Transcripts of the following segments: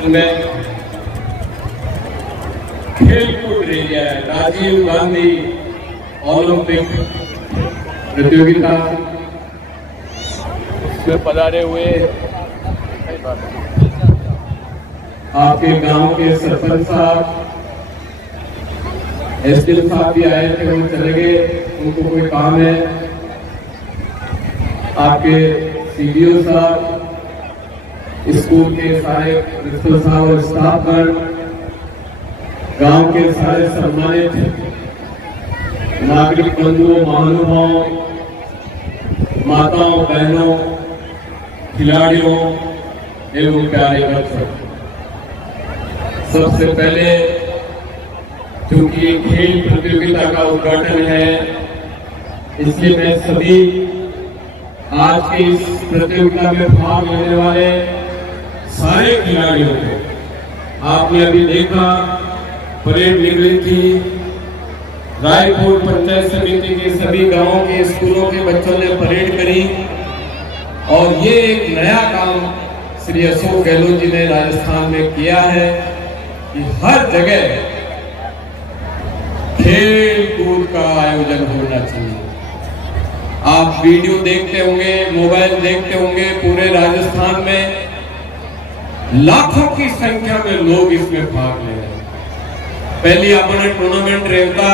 समाज में खेलकूद रही है। राजीव गांधी ओलंपिक प्रतियोगिता उसमें पधारे हुए आपके गांव के सरपंच साहब, एसडीएम साहब भी आए थे, वो चले गए, उनको कोई काम है। आपके सीडीओ साहब, स्कूल के सारे प्रिंसिपल साहब और स्टाफगण, गांव के सारे सम्मानित नागरिक बंधुओं, महानुभावों, माताओं, बहनों, खिलाड़ियों एवं प्यारे बच्चों, सबसे पहले क्योंकि खेल प्रतियोगिता का उद्घाटन है, इसलिए मैं सभी आज की इस प्रतियोगिता में भाग लेने वाले सारे खिलाड़ियों को, आपने अभी देखा परेड निकली थी, रायपुर पंचायत समिति के सभी गांवों के स्कूलों के बच्चों ने परेड करी। और ये एक नया काम श्री अशोक गहलोत जी ने राजस्थान में किया है कि हर जगह खेल कूद का आयोजन होना चाहिए। आप वीडियो देखते होंगे, मोबाइल देखते होंगे, पूरे राजस्थान में लाखों की संख्या में लोग इसमें भाग ले रहे हैं। पहले अपने टूर्नामेंट रहता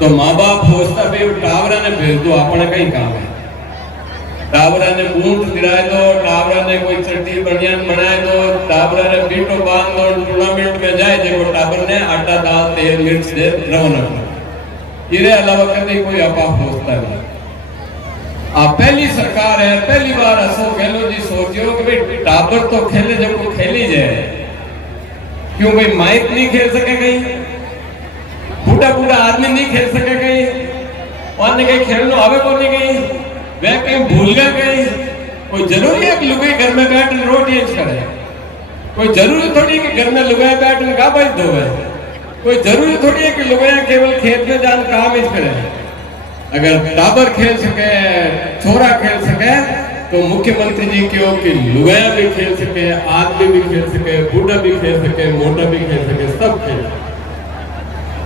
तो माँ बाप सोचता भाई टावरा ने भेज दो, अपने कहीं काम है, टावरा ने बूट गिराए दो, टावरा ने कोई चट्टी बनियान बनाए दो, टावरा ने बीटो बांध दो, टूर्नामेंट में जाए देखो टावर ने आटा दाल तेल मिर्च दे रवाना। ये अलावा कभी कोई अफवाह सोचता नहीं। आप पहली सरकार है, पहली बार अशोक गहलोत जी सोचियो कि भाई टावर तो खेले जब को खेली जाए, क्यों भाई माइक नहीं खेल सके कहीं, बूढ़ा बूढ़ा आदमी नहीं खेल सके कहीं, और कहीं खेलना आवे को नहीं कहीं, वह कहीं भूल गए कहीं। कोई जरूरी है कि लुगाई घर में बैठ रोटी करे, कोई जरूरी थोड़ी है कि घर में लुगाई बैठ गाबाज धोवे, कोई जरूरी थोड़ी है कि लुगाई केवल खेत में जान काम ही करे। अगर टाबर खेल सके, छोरा खेल सके, तो मुख्यमंत्री जी क्यों कि लुगाया भी खेल सके, आदमी भी खेल सके, बूढ़ा भी खेल सके, मोटा भी खेल सके, सब खेल।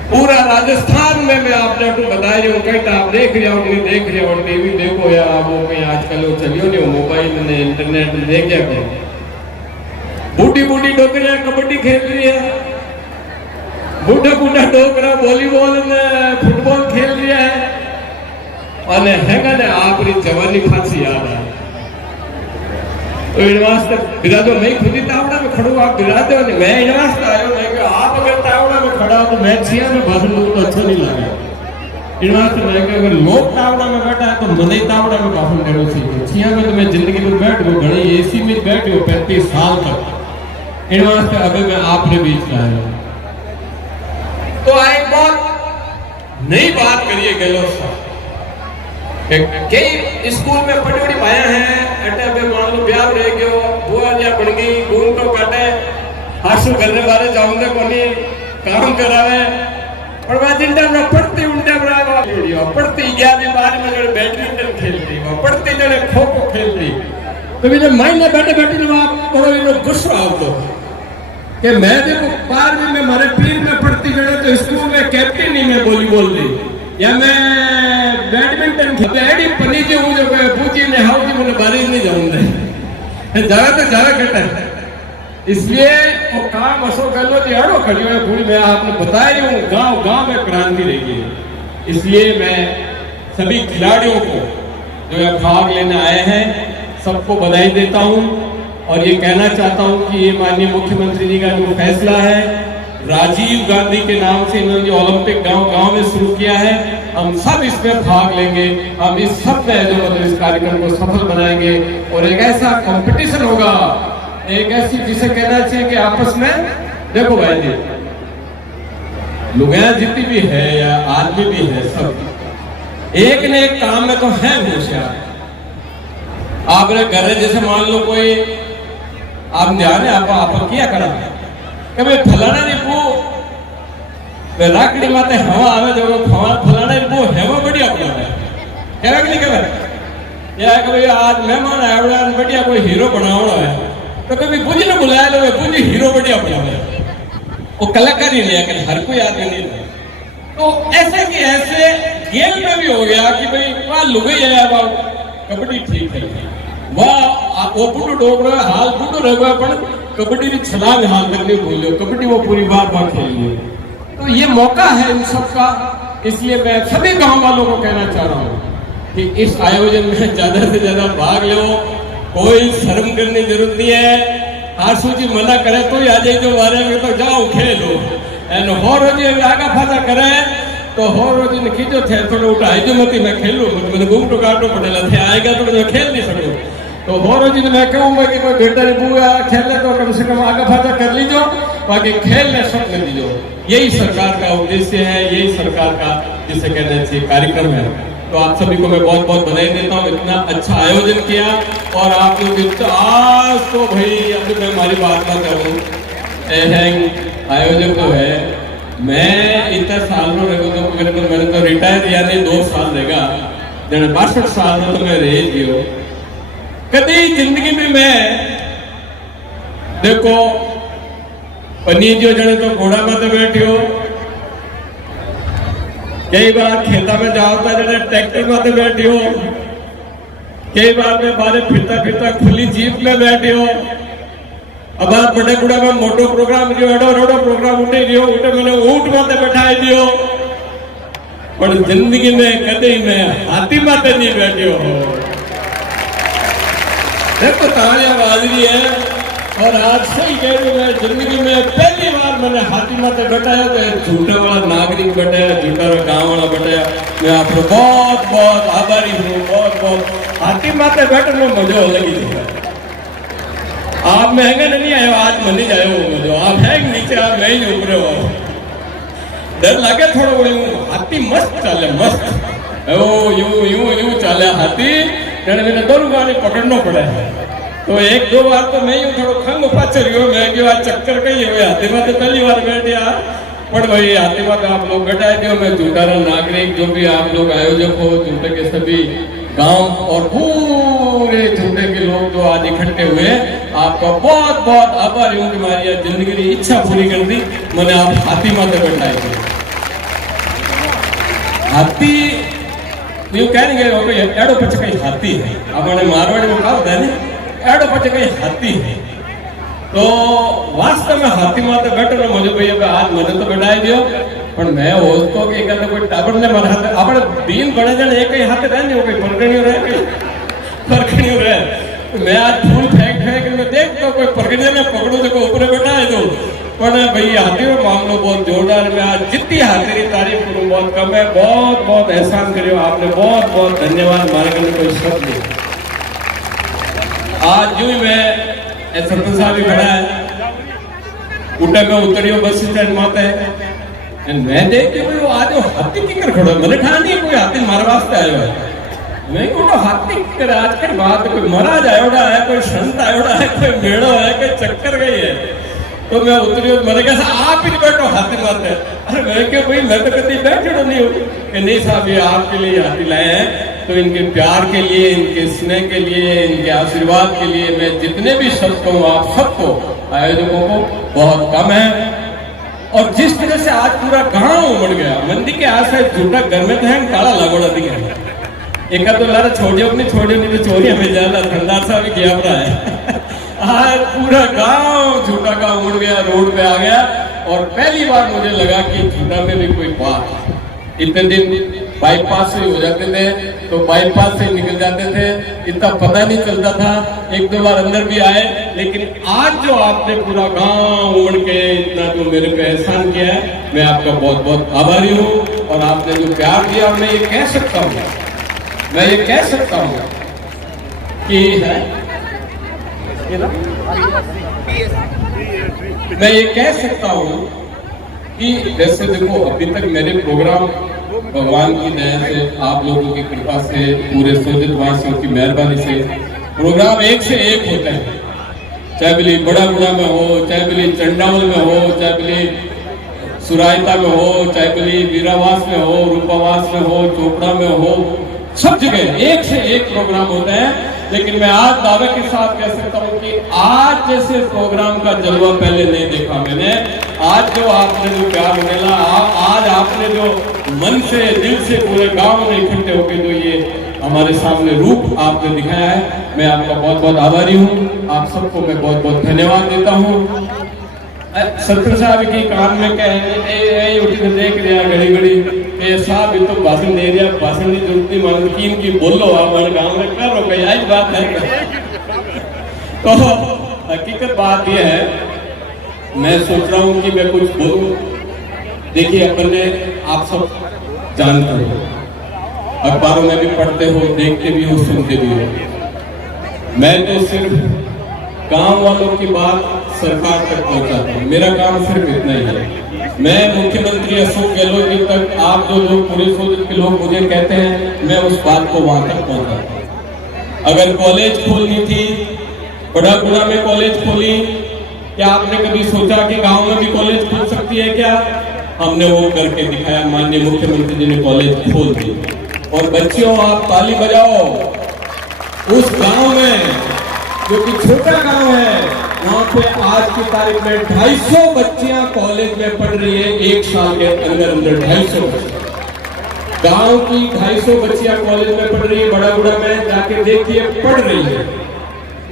पूरा राजस्थान में मैं आपने आपको बता रही हूँ, कहीं आप देख रहे हो नहीं देख रहे हो, टीवी देखो या वो कहीं आजकल वो चलियो नहीं, मोबाइल ने इंटरनेट में देख क्या करें, बूढ़ी बूढ़ी डोकरियां कबड्डी खेल रही है, बूढ़ा बूढ़ा डोकरा वॉलीबॉल ने फुटबॉल खेल रहा है, और हैगा ने आपकी जवानी फांसी याद है। तो इनवास्ते बिरादो मैं खुद ही तावड़ा में खड़ू, आप बिरादो नहीं, मैं इनवास्ते आयो नहीं कि आप अगर तावड़ा में खड़ा हो तो मैं छिया में भाषण दूं तो अच्छा नहीं लगे। इनवास्ते मैं कि अगर लोग तावड़ा में बैठा है तो मने तावड़ा में भाषण देना चाहिए। छिया में तो मैं जिंदगी में बैठ गयो, घणे एसी में बैठ गयो 35 साल तक। इनवास्ते अभी मैं आपने बीच में आया। तो एक बात नई बात करिए गहलोत साहब, कई स्कूल में बड़ी बड़ी भाया हैं, अटे पे मान लो ब्याह रह गयो, बुआ या बन गई, गुण तो काटे, हासु करने वाले जाऊंगे कोनी काम करावे, और वह जिंदा ना पढ़ती उल्टे बराबर वीडियो पढ़ती 11वीं 12वीं में जड़े बैडमिंटन खेल रही, वो पढ़ती जड़े खो खो खेल रही। तो भी जब महीने बैठे बैठे जब आप थोड़ा इन गुस्सा आओ तो कि मैं देखो 12वीं में हमारे पीर में पढ़ती जड़े तो स्कूल में कैप्टन नहीं मैं वॉलीबॉल दी, या मैं बैडमिंटन खेल पनी जो हूँ जो पूछी ने हाउ जी मुझे बारिश नहीं जाऊंगा ज्यादा तो ज्यादा घटा है। इसलिए वो काम अशोक गहलोत जी हड़ो खड़ी है पूरी, मैं आपने बताया हूँ गांव गांव में क्रांति रही है। इसलिए मैं सभी खिलाड़ियों को जो भाग लेने आए हैं सबको बधाई देता हूँ, और ये कहना चाहता हूँ कि ये माननीय मुख्यमंत्री जी का जो फैसला है, राजीव गांधी के नाम से इन्होंने जो ओलंपिक गांव में शुरू किया है, हम सब इसमें भाग लेंगे, हम इस सब में जो मतलब इस कार्यक्रम को सफल बनाएंगे, और एक ऐसा कंपटीशन होगा, एक ऐसी जिसे कहना चाहिए कि आपस में देखो भाई जी लुगाया जितनी भी है या आदमी भी है, सब एक ने एक काम में तो है होशियार। आपने घर जैसे मान लो कोई आप ध्यान है आप क्या करा कभी फलाना नहीं वो राकड़ी माते हवा आवे जो फलाना नहीं वो हेवा बढ़िया बनावे क्या नहीं कहे या कभी आज मेहमान आया बढ़िया कोई हीरो बनावड़ो है तो कभी बुझ ने बुलाया तो बुझ हीरो बढ़िया बुलाया, वो कलाकार ही नहीं है, हर कोई आदमी नहीं है। तो ऐसे कि ऐसे गेम में भी हो गया कि भाई वह लुगई है, वह कबड्डी ठीक है, वह वो बुढ़ो डोब रहा हाल बुढ़ो रह गया, पर कबड्डी की छलांग हाल तक नहीं भूल लो, कबड्डी वो पूरी बार खेल लियो। तो ये मौका है इन सब का, इसलिए मैं सभी गांव वालों को कहना चाह रहा हूँ कि इस आयोजन में ज्यादा से ज्यादा भाग लो, कोई शर्म करने की जरूरत नहीं है। आशु जी मना करे तो आ जाइए मारे में, तो जाओ खेलो एन हो रोजी आगा फाजा करे तो हो रोजी ने खींचो थे थोड़ा उठाई जो मती मैं खेलूं, मैंने घूमटो काटो पड़ेला थे आएगा तो मैं खेल नहीं सकूं। तो हो रोजी ने मैं कहूंगा कि कोई बेटा ने बुआ खेले तो कम से कम आगा फाजा कर लीजो, बाकी खेलने सब कर दीजो। यही सरकार का उद्देश्य है, यही सरकार का जिसे कहते हैं कार्यक्रम है। तो आप सभी को मैं बहुत बहुत बधाई देता हूँ, इतना अच्छा आयोजन किया। और आप लोग आज तो भाई अब मैं हमारी बात ना करूँ, आयोजन तो है, मैं इतना साल में रहेगा तो मैंने तो रिटायर यानी 2 साल रहेगा, 62 साल में तो मैं रह गयो। कभी जिंदगी में मैं देखो पनीजियो जने तो घोड़ा में तो बैठियो, कई बार खेता में जाओ तो जने ट्रैक्टर में तो बैठियो, कई बार मैं बारे फिरता फिरता खुली जीप में बैठियो। अब आप बड़े गुड़ा में मोटो प्रोग्राम जो एडो रोडो प्रोग्राम उठे दियो, उठे मैंने ऊंट माते बैठाई दियो, पर जिंदगी में कदे मैं हाथी माते नहीं बैठियो। देखो तालियां बाज रही है, और आज से ही कह रही मैं जिंदगी में पहली बार मैंने हाथी माते बैठाया, तो झूठे वाला नागरिक बैठाया, झूठा गाँव वाला बैठाया। मैं आपको बहुत बहुत आभारी हूँ, बहुत बहुत। हाथी माते बैठने में मजा अलग ही है। आप महंगे नहीं आयो, आज मनी जाए वो मजो, आप है नीचे, आप मैं ही ऊपर हो, डर लगे थोड़ा बड़े। हाथी मस्त चाले, मस्त ओ यूं यूं यूं चाले हाथी, मैंने दोनों गाड़ी पकड़ना पड़ा है। तो 1-2 बार तो मैं यूं थोड़ा खंग पाचर गयो, मैं क्यों आज चक्कर कहीं हुए हाथी में तो पहली बार बैठा, पर भाई हाथी में आप लोग बैठाए दियो। मैं झूठारा नागरिक जो भी आप लोग आयोजक हो, झूठे के सभी गांव और पूरे झूठे के लोग जो आज इकट्ठे हुए, आपका बहुत बहुत आभारी हूँ कि हमारी जिंदगी की इच्छा पूरी कर दी, मैंने आप हाथी माते बैठाए। हाथी यूं कहेंगे एडो पच कहीं हाथी है, अपने मारवाड़ी में कहा होता है ना, एडो पच कहीं हाथी है। तो वास्तव में हाथी माते बैठो ना, मुझे भैया आज मैंने तो बैठाई दियो, पर मैं होतो कि कहते कोई टाबर ने मारा हाथ अपने दिन बड़े जन एक ही हाथ रहने हो, कोई परगणियों रहे, कोई परगणियों रहे। मैं आज फूल फेंक फेंक में देखता कोई परगणियों ने पकड़ो तो कोई ऊपर बैठा है, तो पर भैया हाथी में मामलो बहुत जोरदार। मैं आज जितनी हाथी की तारीफ करूँ बहुत कम है, बहुत बहुत एहसान करियो आपने, बहुत बहुत धन्यवाद। हमारे घर कोई शब्द नहीं। आज यूं ही मैं सरपंच साहब भी खड़ा है, उठे में उतरियो बस स्टैंड माते है, मैं देख के वो आज हाथी किकर खड़ो, मैंने ठान नहीं कोई हाथी मारे वास्ते आयो है। मैं बोलो हाथी किकर आज के बात कोई महाराज आयोड़ा है, कोई संत आयोड़ा है, कोई मेड़ो है, कोई चक्कर गई है। तो मैं उतरियो, मैंने कहा आप ही बैठो हाथी मारते। अरे मैं क्या भाई मैं तो कभी बैठे नहीं हूँ कि नहीं साहब ये आपके लिए हाथी लाए हैं। तो इनके प्यार के लिए, इनके स्नेह के लिए, इनके आशीर्वाद के लिए मैं जितने भी शब्द कहूँ आप सबको, आयोजकों को बहुत कम है। और जिस तरह से आज पूरा गांव उमड़ गया, मंदी के आशा झूठा घर में तो है काला लागोड़ा दिख रहा है, एक तो लारा छोड़ियो नहीं तो चोरी हमें जाला ठंडा सा भी किया रहा है। आज पूरा गांव झूठा का उमड़ गया, रोड पे आ गया। और पहली बार मुझे लगा कि झूठा में भी कोई बात, इतने दिन बाईपास से हो जाते थे तो बाईपास से निकल जाते थे, इतना पता नहीं चलता था, 1-2 बार अंदर भी आए। लेकिन आज जो आपने पूरा गांव उमड़ के इतना जो मेरे पे एहसान किया है, मैं आपका बहुत बहुत आभारी हूँ। और आपने जो प्यार दिया, मैं ये कह सकता हूँ कि मैं ये कह सकता हूँ कि जैसे देखो अभी तक मेरे प्रोग्राम भगवान की दया से, आप लोगों की कृपा से, पूरे सोजित वासियों की मेहरबानी से प्रोग्राम एक से एक होते हैं। चाहे बिली बड़ा गुड़ा में हो, चाहे बिली चंडावल में हो, चाहे बिली सुरायता में हो, चाहे बिली वीरावास में हो, रूपावास में हो, चोपड़ा में हो, सब जगह एक से एक प्रोग्राम होते हैं। लेकिन मैं आज दावे के साथ कह सकता हूं कि आज जैसे प्रोग्राम का जलवा पहले नहीं देखा मैंने। आज जो आपने जो प्यार मिला, आज आपने जो मन से दिल से पूरे गांव में इकट्ठे होकर जो ये हमारे सामने रूप आपने दिखाया है, मैं आपका बहुत बहुत आभारी हूँ। आप सबको मैं बहुत बहुत धन्यवाद देता हूँ। सत्र साहब की कान में कहे उठ के देख रहा घड़ी घड़ी साहब ये तो भाषण दे रहा, भाषण की जरूरत नहीं, मान की बोलो हमारे गाँव में कर रो यही बात है। तो हकीकत बात यह है, मैं सोच रहा हूँ कि मैं कुछ बोलूँ। देखिए अपने आप सब जानते हो, अखबारों में भी पढ़ते हो, देखते भी हो, सुनते भी हो। मैं तो सिर्फ गांव वालों की बात सरकार तक पहुंचाता हूं। मेरा काम सिर्फ इतना ही है। मैं मुख्यमंत्री अशोक गहलोत जी तक, आप जो लोग पूरे सोच के लोग मुझे कहते हैं, मैं उस बात को वहां तक पहुंचाता हूं। अगर कॉलेज खोलनी थी, बड़ागुड़ा में कॉलेज खोली, क्या आपने कभी सोचा कि गांव में भी कॉलेज खुल सकती है क्या? हमने वो करके दिखाया। माननीय मुख्यमंत्री जी ने कॉलेज खोल दी। और बच्चियों आप ताली बजाओ, उस गांव में जो कि छोटा गांव है, वहां पे आज की तारीख में 250 बच्चियां कॉलेज में पढ़ रही है। एक साल के अंदर अंदर 250 गांव की 250 बच्चियां कॉलेज में पढ़ रही है। बड़ागुड़ा में जाके देखिए, पढ़ रही है।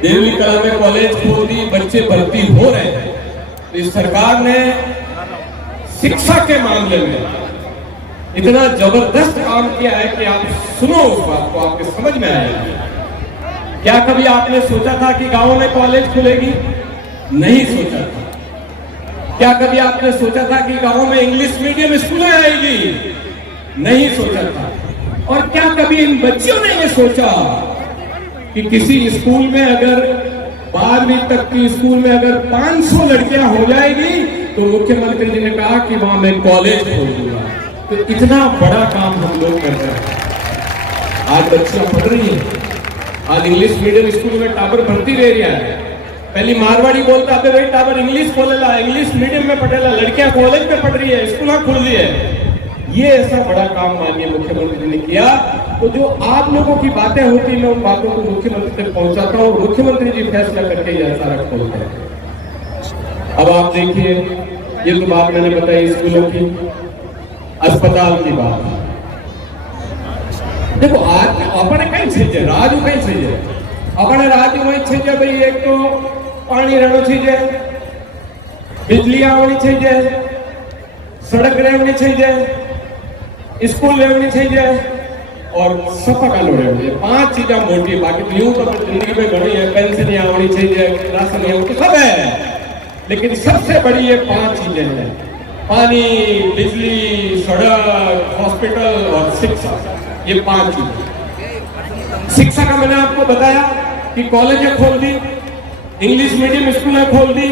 देवली कला में कॉलेज खोल दी, बच्चे भर्ती हो रहे हैं। तो इस सरकार ने शिक्षा के मामले में इतना जबरदस्त काम किया है कि आप सुनो उस बात को, आपके समझ में आएगा। क्या कभी आपने सोचा था कि गांव में कॉलेज खुलेगी? नहीं सोचा था। क्या कभी आपने सोचा था कि गांव में इंग्लिश मीडियम स्कूलें आएगी? नहीं सोचा था। और क्या कभी इन बच्चियों ने ये सोचा कि किसी स्कूल में अगर 12वीं तक की स्कूल में अगर 500 लड़कियां हो जाएगी तो मुख्यमंत्री जी ने कहा कि वहां मैं कॉलेज खोल दूंगा। तो इतना बड़ा काम हम लोग कर रहे हैं। आज बच्चियां पढ़ रही हैं, आज इंग्लिश मीडियम स्कूल में टावर भर्ती ले रहा है। पहली मारवाड़ी बोलता है भाई टावर इंग्लिश बोलेला, इंग्लिश मीडियम में पढ़ेला, लड़कियां कॉलेज में पढ़ रही है, स्कूल खुल रही है। ये ऐसा बड़ा काम माननीय मुख्यमंत्री जी ने किया। तो जो आप लोगों की बातें होती, मैं उन बातों को मुख्यमंत्री तक पहुंचाता हूँ। मुख्यमंत्री जी फैसला करके ये सारा खोलते हैं। अब आप देखिए, ये तो बात मैंने बताई स्कूलों की, अस्पताल की बात। देखो आज अपने कहीं छे राजू कहीं छे अपने राजू वही छे भाई, एक तो पानी रहना चाहिए, बिजली आनी चाहिए, सड़क रहनी चाहिए, स्कूल रहनी चाहिए और सफा का लोग रहनी चाहिए। 5 चीजें मोटी, बाकी तो यूं तो जिंदगी में घड़ी है, पेंशन आनी चाहिए, राशन आनी सब है, लेकिन सबसे बड़ी ये 5 चीजें हैं: पानी, बिजली, सड़क, हॉस्पिटल और शिक्षा। ये 5 चीजें। शिक्षा का मैंने आपको बताया कि कॉलेजें खोल दी, इंग्लिश मीडियम स्कूलें खोल दी,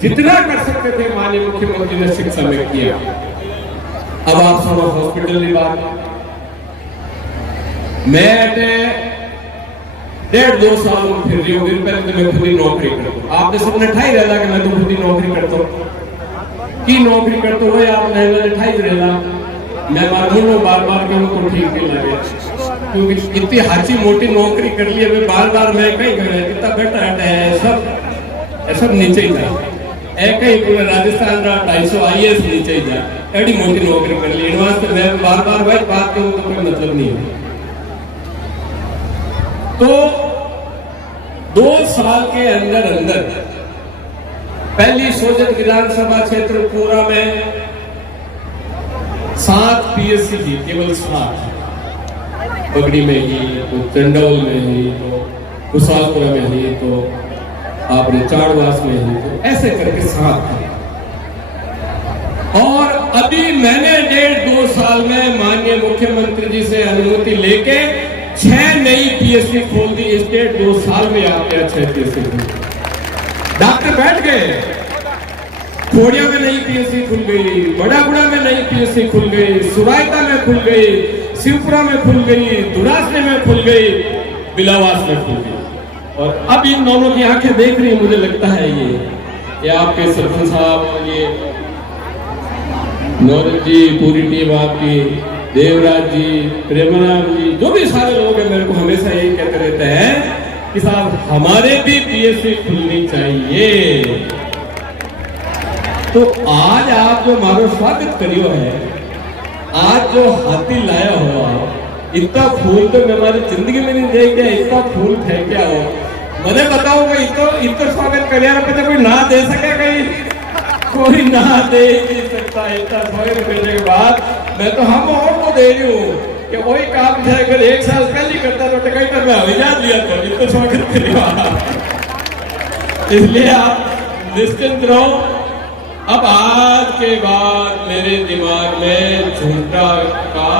जितना कर सकते थे माननीय मुख्यमंत्री ने शिक्षा में किया। अब आप सब हॉस्पिटल की बात, मैं 1.5-2 साल फिर रही हूँ। पहले तो मैं खुद ही नौकरी करता हूँ। आपने सबने ठाई रहला कि मैं तो खुद ही नौकरी करता हूँ। की नौकरी करते हुए आपने ठाई रहला, मैं मालूम बार-बार कहूँ तो ठीक नहीं लगे, क्योंकि इतनी हाची मोटी नौकरी कर ली है। बार-बार मैं कहीं करे कितना बेटा है, सब नीचे ही था। कहीं पूरे राजस्थान का 250 IAS नीचे ही जा, एडी मोटी नौकरी कर ली। एडवांस तो मैं बार-बार भाई बात करूँ तो कोई मतलब नहीं है। तो 2 साल के अंदर अंदर पहली सोजत विधानसभा क्षेत्र पूरा में 7 PSC थी, केवल 7। बगड़ी में ही, तो चंडौल में ही, तो कुशालपुरा में ही, तो आपने चाड़वास में ही, तो ऐसे करके 7 थे। और अभी मैंने 1.5-2 साल में माननीय मुख्यमंत्री जी से अनुमति लेके 6 नई PSC खोल दी। इस 1.5-2 साल में आपने 6 PSC खोल दी। डॉक्टर बैठ गए, खोड़िया में नई PSC खुल गई, बड़ागुड़ा में नई PSC खुल गई, सुरायता में खुल गई, शिवपुरा में खुल गई, दुरासने में खुल गई, बिलावास में खुल गई। और अब इन दोनों की आंखें देख रही, मुझे लगता है ये आपके सरपंच साहब, ये नौरत जी, पूरी टीम आपकी, देवराज जी, प्रेमराम जी, जो भी सारे लोग हैं, मेरे को हमेशा यही कहते रहते हैं कि साहब हमारे भी पीएससी खुलनी चाहिए। तो आज आप जो मारो स्वागत करियो है, आज जो हाथी लाया हो आप, इतना फूल तो मैं हमारी जिंदगी में नहीं देख गया, इतना फूल फेंका हो। मैंने बताओ भाई इतना स्वागत कर कोई ना दे सके, कोई ना दे नहीं सकता। इतना स्वागत करने के बाद मैं तो हम और को दे रही हूँ कि वही काम है, अगर 1 साल पहले करता तो कहीं पर मैं याद लिया तो इतना स्वागत करेगा। इसलिए आप निश्चिंत रहो। अब आज के बाद मेरे दिमाग में झूठा का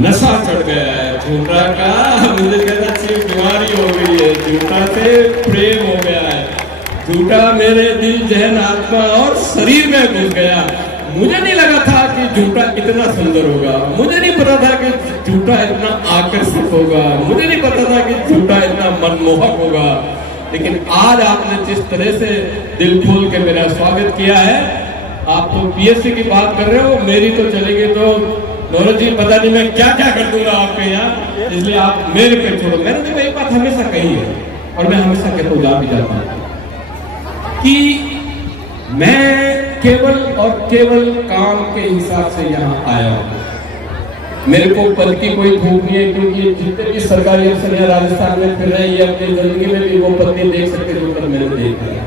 नशा चढ़ गया है। झूठा का मुझे कहना चाहिए बीमारी हो गई है, झूठा से प्रेम हो गया है। झूठा मेरे दिल, जहन, आत्मा और शरीर में घुस गया। मुझे नहीं लगा था कि झूठा इतना सुंदर होगा, मुझे नहीं पता था कि झूठा इतना आकर्षक होगा, मुझे नहीं पता था कि झूठा इतना मनमोहक होगा। लेकिन आज आपने जिस तरह से दिल खोल के मेरा स्वागत किया है, आप तो पीएससी की बात कर रहे हो, मेरी तो चलेगी तो नौरज जी पता नहीं मैं क्या क्या कर दूंगा आपके यहाँ, इसलिए आप मेरे पे छोड़ो। मैंने तो एक बात हमेशा कही है और मैं हमेशा कहता हूँ, भी जाता हूँ कि मैं केवल और केवल काम के हिसाब से यहाँ आया हूँ। मेरे को पद की कोई भूख नहीं है, क्योंकि जितने भी सरकारी अफसर यहाँ राजस्थान में फिर रहे हैं, अपनी जिंदगी में भी वो पद नहीं देख सकते जो पद मैंने देख लिया।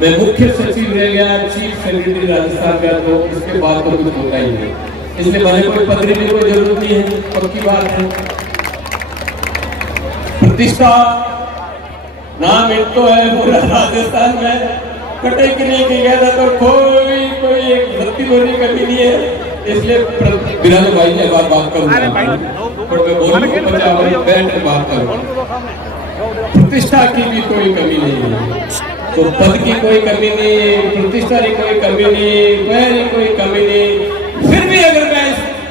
मैं मुख्य सचिव रह गया, चीफ सेक्रेटरी राजस्थान का, तो इसके बाद तो कुछ होता ही नहीं। इसलिए मैंने कोई पद की कोई जरूरत नहीं है, पक्की बात है। प्रतिष्ठा नाम एक तो है पूरा राजस्थान में, कटे की नहीं की गया था तो कोई एक भर्ती होने कभी नहीं है। इसलिए बिराज भाई ने बात करूंगा, पर मैं बोलने को बचा बैठ के बात करूं। प्रतिष्ठा की भी कोई कमी नहीं है, तो पद की कोई कमी नहीं, प्रतिष्ठा की कोई कमी नहीं, पैर की कोई कमी नहीं। फिर भी अगर मैं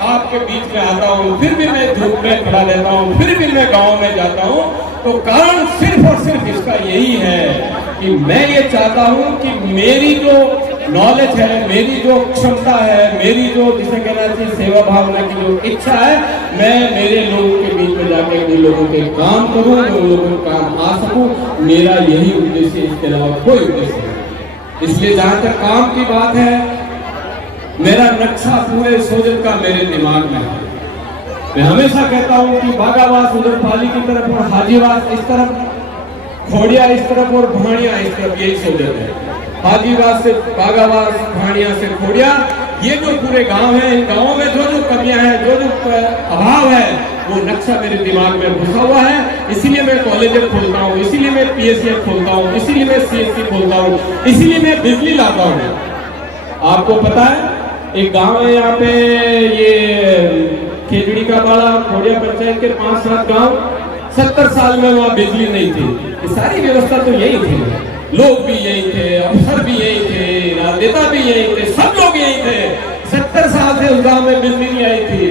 आपके बीच में आता हूँ, फिर भी मैं धूप में खड़ा रहता हूँ, फिर भी मैं गांव में जाता हूँ, तो कारण सिर्फ और सिर्फ इसका यही है कि मैं ये चाहता हूँ कि मेरी जो नॉलेज है, मेरी जो क्षमता है, मेरी जो जिसे कहना चाहिए सेवा भावना की जो इच्छा है, मैं मेरे लोगों के बीच में जाकर उन लोगों के काम करूँ, उन लोगों के काम आ सकूँ। मेरा यही उद्देश्य, इसके अलावा कोई उद्देश्य नहीं। इसलिए जहाँ तक काम की बात है, मेरा नक्शा पूरे सोजत का मेरे दिमाग में है। मैं हमेशा कहता हूँ कि बागावास उधर पाली की तरफ और हाजीवास इस तरफ, खोड़िया इस तरफ और भाणिया इस तरफ, यही सोजत है। हाजीवास से बागावास, भाणिया से खोड़िया, ये जो पूरे गांव हैं, इन गांवों में जो जो कमियां हैं, जो जो अभाव है, वो नक्शा मेरे दिमाग में घुसा हुआ है। इसीलिए मैं कॉलेज खोलता हूँ, इसीलिए मैं पीएससी खोलता हूँ, इसीलिए मैं सीएससी खोलता हूँ, इसीलिए मैं बिजली लाता हूँ। आपको पता है एक गांव है यहाँ पे, ये खेजड़ी का बाड़ा, खोड़िया पंचायत के 5-7 गांव, 70 साल में वहाँ बिजली नहीं थी। ये सारी व्यवस्था तो यही थी, लोग भी यही थे, अफसर भी यही थे, राजनेता भी यही थे, सब लोग यही थे। 70 साल से उस गांव में बिजली नहीं आई थी।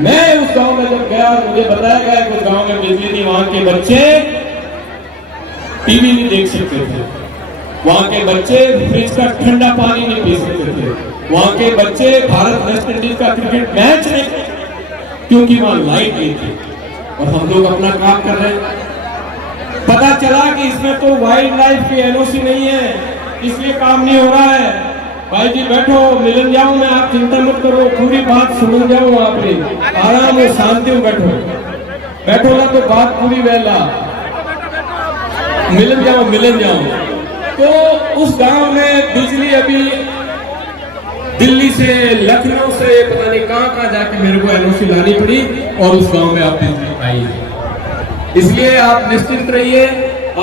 मैं उस गांव में जब गया, मुझे बताया गया कि उस गांव में बिजली नहीं, वहां के बच्चे टीवी नहीं देख सकते थे, वहां के बच्चे फ्रिज का ठंडा पानी नहीं पी सकते थे, वहां के बच्चे भारत वेस्ट इंडीज का क्रिकेट मैच नहीं, क्योंकि वहां लाइट नहीं थी। और हम लोग अपना काम कर रहे हैं। पता चला कि इसमें तो वाइल्ड लाइफ की एनओसी नहीं है, इसलिए काम नहीं हो रहा है। भाई जी बैठो, मिलन जाऊं मैं, आप चिंता मत करो, पूरी बात सुन जाऊं, आपने आराम और शांति में बैठो ना तो बात पूरी वेला मिलन जाऊं। तो उस गांव में बिजली अभी दिल्ली से, लखनऊ से, पता नहीं कहां जाके मेरे को एनओसी लानी पड़ी, और उस गांव में आप बिजली आई। इसलिए आप निश्चिंत रहिए,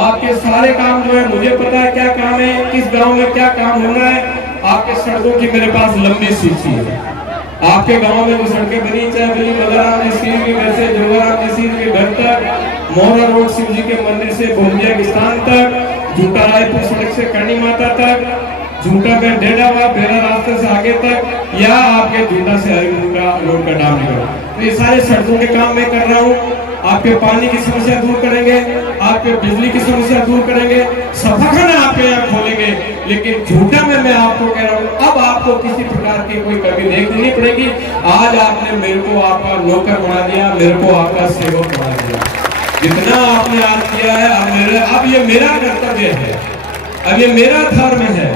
आपके सारे काम जो है, मुझे पता है क्या काम है, किस गांव में क्या काम होना है। आपके सड़कों की मेरे पास लंबी सूची है। आपके गांव में जो सड़कें बनी, चाहे बनी मदराम नसीर के घर से जोगाराम नसीर के घर तक, मोहरा रोड शिव जी के मंदिर से भोलिया के स्थान तक, झूठा रायपुर सड़क से करणी माता तक, झूठा में डेढ़ा हुआ बेरा रास्ते से आगे तक, या आपके झूठा से हरिपुर का रोड का डाम निकला, तो ये सारे सड़कों के काम मैं कर रहा हूँ। आपके पानी की समस्या दूर करेंगे, आपके बिजली की समस्या दूर करेंगे, सफाखाना आपके यहाँ खोलेंगे। लेकिन झूठा में मैं आपको कह रहा हूँ, अब आपको किसी प्रकार की कोई कमी देखनी नहीं पड़ेगी। आज आपने मेरे को आपका नौकर बना दिया, मेरे को आपका सेवक बना दिया। जितना आपने आज किया है, अब ये मेरा कर्तव्य है, अब ये मेरा धर्म है,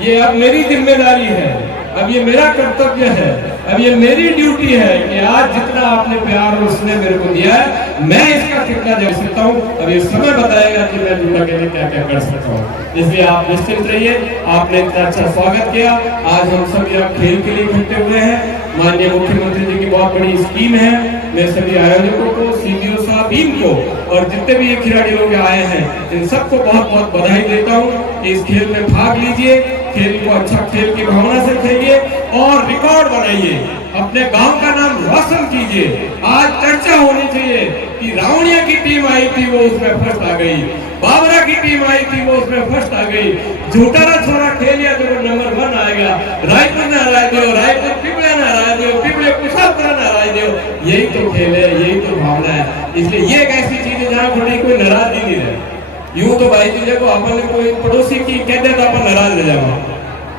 ये अब मेरी जिम्मेदारी है, अब ये मेरा कर्तव्य है, अब ये मेरी ड्यूटी है कि आज जितना आपने प्यार और स्नेह मेरे को दिया है, मैं इसका कितना दे सकता हूँ। अब ये समय बताएगा कि मैं जूटा के लिए क्या क्या कर सकता हूँ। इसलिए आप निश्चिंत रहिए। आपने इतना अच्छा स्वागत किया। आज हम सब यहाँ खेल के लिए इकट्ठे हुए हैं। माननीय मुख्यमंत्री जी की बहुत बड़ी स्कीम है। मैं सभी आयोजकों को, सीडीओ साहब, टीम को और जितने भी ये खिलाड़ी लोग आए हैं, इन सबको बहुत बहुत बधाई देता हूँ कि इस खेल में भाग लीजिए। खेल को अच्छा खेल की भावना से खेलिए और रिकॉर्ड बनाइए, अपने गांव का नाम रोशन कीजिए। आज चर्चा होनी चाहिए कि रावणिया की टीम आई थी, वो उसमें फर्स्ट आ गई, बाबरा की टीम आई थी, वो उसमें फर्स्ट आ गई, झूठारा छोरा खेलिया तो वो नंबर 1 आएगा, रायपुर ने हरा दियो, रायपुर पिपले ने हरा दियो, पिपले कुशालपुरा ने हरा दियो। यही तो खेल है, यही तो भावना है। इसलिए ये एक ऐसी चीज है जहाँ थोड़ी कोई नाराजगी नहीं रहे। यूं तो भाई तुझे को अपन कोई पड़ोसी की कहते तो अपन नाराज रह जाओ,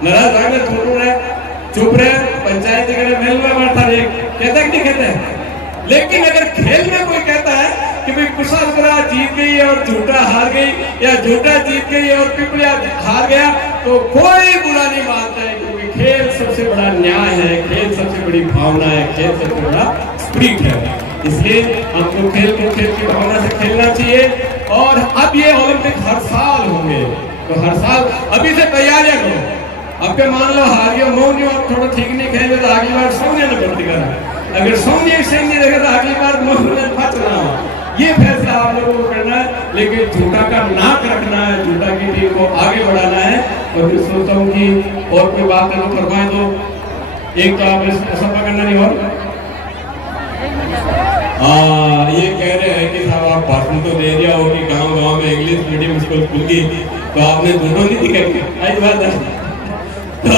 नाराज रहने छोटू रहे, चुप रहे, पंचायत के मेल में बैठा रहे, कहता कि नहीं कहते। लेकिन अगर खेल में कोई कहता है कि भाई कुशालपुरा जीत गई और झूठा हार गई, या झूठा जीत गई और पिपलिया हार गया, तो कोई बुरा नहीं मानता है, क्योंकि खेल सबसे बड़ा न्याय है, खेल सबसे बड़ी भावना है, खेल सबसे बड़ा स्पिरिट है। इसलिए हमको खेल को खेल की भावना से खेलना चाहिए। और अब ये ओलंपिक हर साल होंगे, तो हर साल अभी से तैयारियां करो। अब के मान लो हार गया मोहनी और थोड़ा ठीक नहीं खेले तो अगली बार सोनिया ने भर्ती करा, अगर सोनिया सेम नहीं रखे तो अगली बार मोहन ने बचना। ये फैसला आप लोगों को करना है, लेकिन झूठा का नाक रखना है, झूठा की टीम को आगे बढ़ाना है। और फिर सोचता हूँ कि और कोई बात है तो करवाएं। तो एक तो आप सफा करना नहीं, और ये कह रहे हैं कि साहब आप भाषण तो दे दिया हो कि गांव-गांव में इंग्लिश मीडियम स्कूल खुल गई, तो आपने दोनों नहीं दिखाई। आई बात है तो